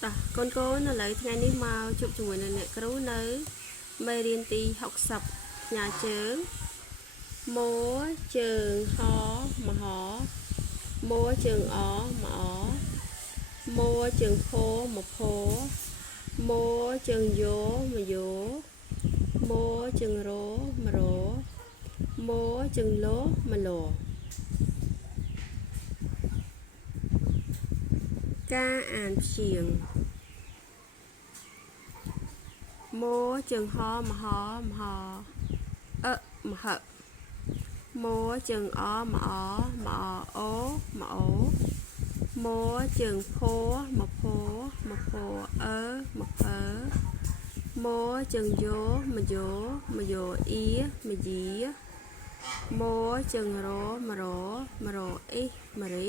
con nó lấyថ្ងៃនេះមកជួបជាមួយនឹងអ្នកគ្រូនៅមេរៀនទី60ផ្ញើជើងម៉ូជើងហមហម៉ូជើងអម៉អម៉ូជើងផមផម៉ូជើងយោមយោម៉ូជើងរមរម៉ូជើងលោមលោការអានព្យាង្គម៉ូជើងហមហមហមហម៉ូជើងអមអមអអូមអូម៉ូជើងផមផមផអមផម៉ូជើងយោមយោមយោអ៊ីមយីម៉ូជើងរមរមរអ៊ីមរី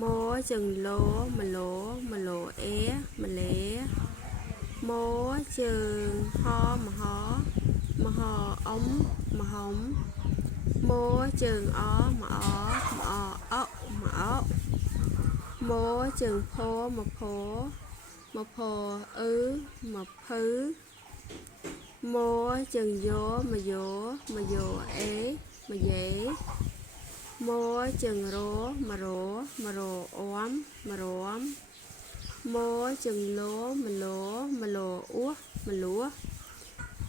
ម៉ូជើងលោមលោមលោអេមលេម៉ូជើងហមហមហអ៊ំមហំម៉ូជើងអមអមអអមអម៉ូជើងផមផមផមភឺម៉ូជើងយោមយោមយោអេមយេម៉ូជើងរមរមរអមមរមម៉ូជើងលោមលោមលោអ៊ូមលួ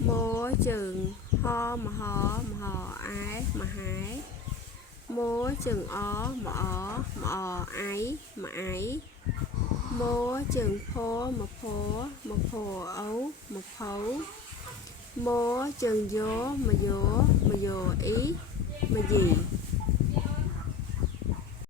ម៉ូជើងហមហមហអែមហែម៉ូជើងអមអមអអៃមអៃម៉ូជើងផមផមផអូមផោម៉ូជើងយោមយោមយោអ៊ីមយី